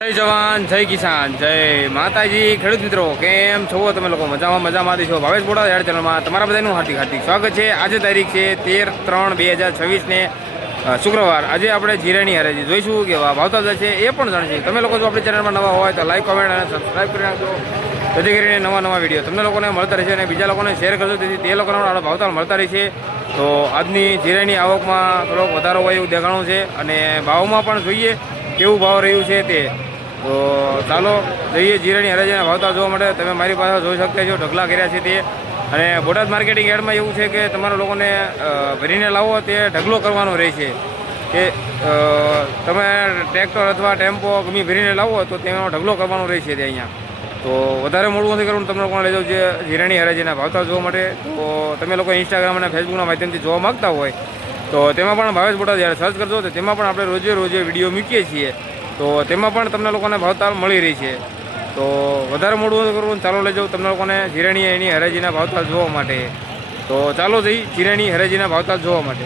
જય જવાન જય કિસાન જય માતાજી ખેડૂત મિત્રો કેમ છો તમે લોકો મજામાં છો ભાવેશ બોડા યાર ચેનલમાં તમારા બધાનું હાર્દિક સ્વાગત છે। આજે તારીખ છે 13/3/2026 ને શુક્રવાર। આજે આપણે જીરાની હરાજી જોઈશું કે ભાવતા છે એ પણ જાણીશું। તમે લોકો જો આપણી ચેનલમાં નવા હોય તો લાઈક કોમેન્ટ અને સબસ્ક્રાઈબ કરી નાખજો, જેથી કરીને નવા વિડીયો તમને લોકોને મળતા રહેશે અને બીજા લોકોને શેર કરજો, તેથી તે લોકોને ભાવતા મળતા રહેશે। તો આજની જીરાની આવકમાં થોડોક વધારો હોય એવું દેખાણું છે અને ભાવમાં પણ જોઈએ કેવું ભાવ રહ્યું છે તે। તો ચાલો જઈએ જીરાની હરાજીના ભાવતા જોવા માટે। તમે મારી પાસે જોઈ શકતા છો ઢગલા કર્યા છે તે, અને બોટાદ માર્કેટિંગ યાર્ડમાં એવું છે કે તમારા લોકોને ભરીને લાવો તે ઢગલો કરવાનો રહે છે કે તમે ટ્રેક્ટર અથવા ટેમ્પો ગમે ભરીને લાવો તો તેનો ઢગલો કરવાનો રહે છે તે અહીંયા। તો વધારે મોડું નથી કરવું, તમને લોકોને લઈ જાઉં છે જીરાની હરાજીના ભાવતા જોવા માટે। તો તમે લોકો ઇન્સ્ટાગ્રામ અને ફેસબુકના માધ્યમથી જોવા માગતા હોય તો તેમાં પણ ભાવેશ બોટાદ જ્યારે સર્ચ કરજો તો તેમાં પણ આપણે રોજે વિડીયો મૂકીએ છીએ, તો તેમાં પણ તમને લોકોને ભાવતાલ મળી રહી છે। તો વધારે મોડું કરવું, ચાલો લઈ જાઉં તમને લોકોને જીરાની એની હરાજીના ભાવતાલ જોવા માટે। તો ચાલો જઈ જીરાની હરાજીના ભાવતાલ જોવા માટે।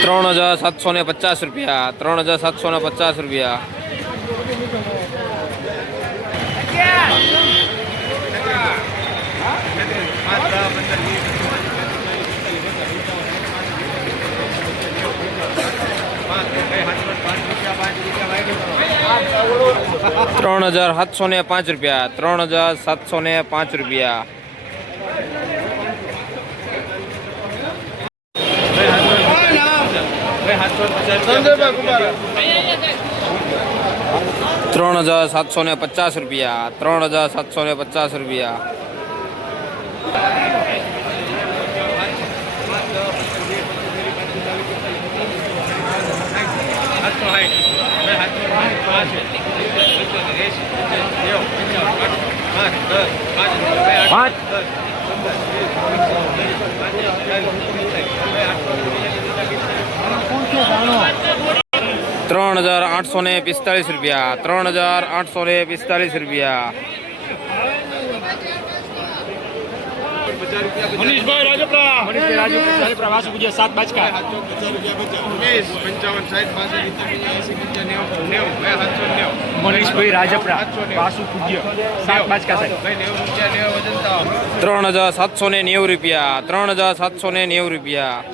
₹3,750 ₹3,750। ₹3,705 ₹3,750 ₹3,845 મનીષભાઈ રાજપરા વાસુ ગુજે 7 બાચકા મનીષભાઈ રાજપરા વાસુ ગુજે 7 બાચકા સાહેબ ₹3,790 ₹3,790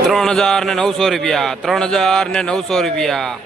₹3,900 ₹3,900 ₹3,905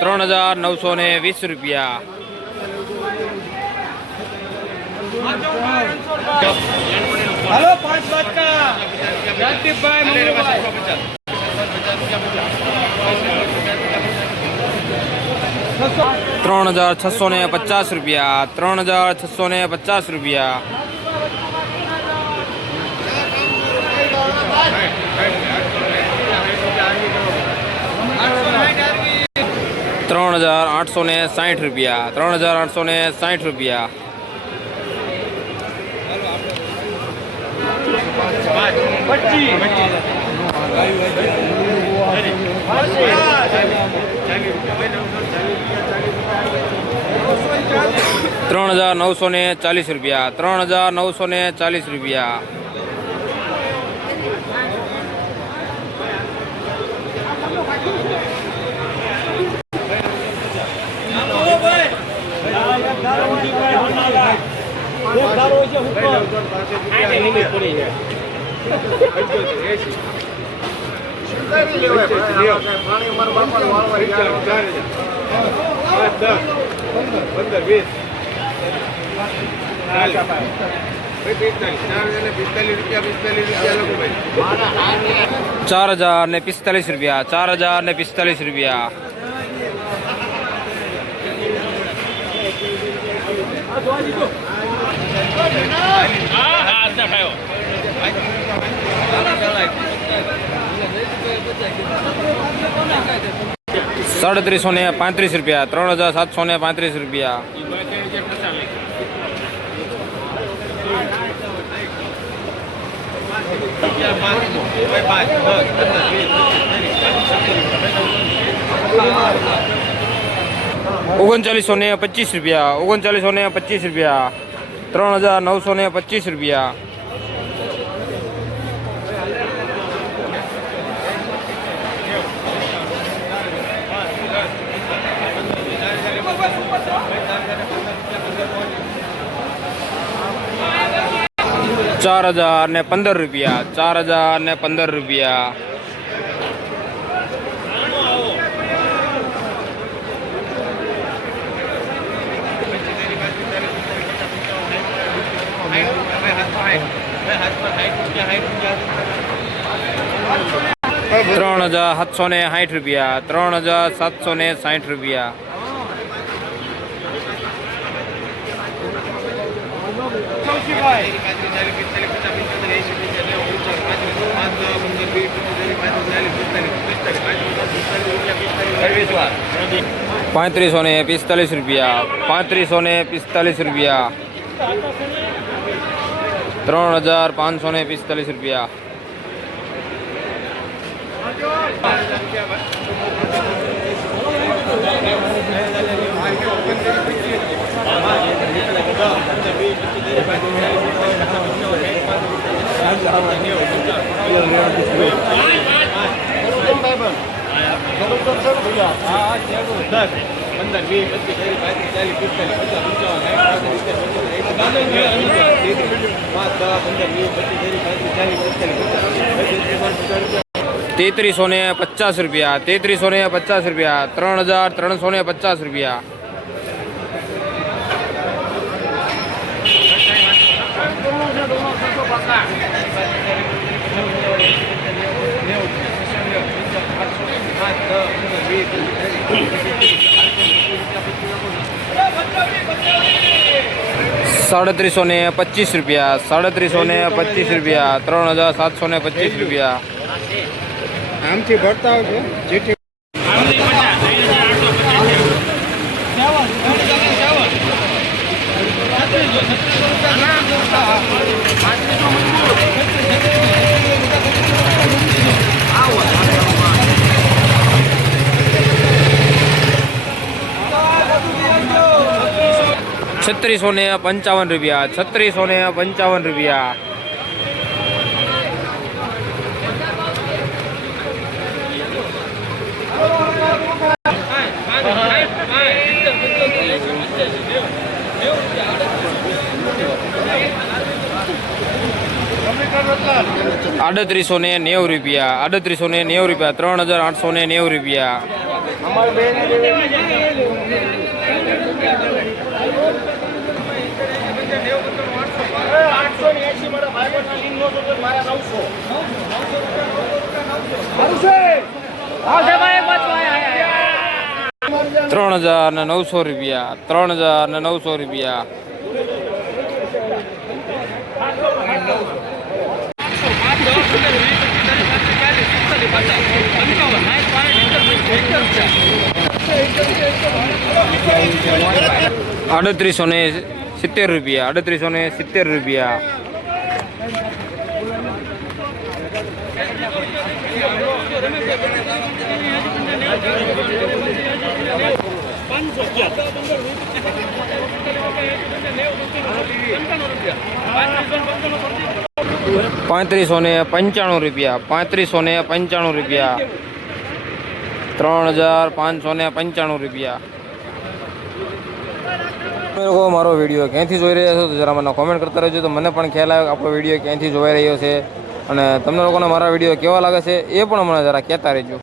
₹3,920 હાલો 5 બાચકા રાજદીપભાઈ મંગળભાઈ ₹3,650 ₹3,650 ₹3,860 ₹3,940 ₹3,940 ₹4045 ₹4045 ₹3735 ₹3735 ₹3925 ₹3925 ₹3925 ₹4015 ₹4015 ₹3760 ₹3760 ₹3545 ₹3545 ₹3545 ₹3350 ₹3350 ₹3350 ₹3725 ₹3725 ₹3725 આમથી ભરતા આવજો જેથી ₹3655 ₹3655 ₹3890 ₹3890 ₹3890 ₹3900 ₹3900 ₹3870 ₹3870 ₹3595 ₹3595 ₹3595 તમે લોકો મારો વિડીયો ક્યાંથી જોઈ રહ્યા છો તો જરા મને કોમેન્ટ કરતા રહેજો, તો મને પણ ખ્યાલ આવે કે આપણો વિડીયો ક્યાંથી જોવાઈ રહ્યો છે અને તમને લોકોને મારા વિડીયો કેવા લાગે છે એ પણ મને જરા કહેતા રહેજો.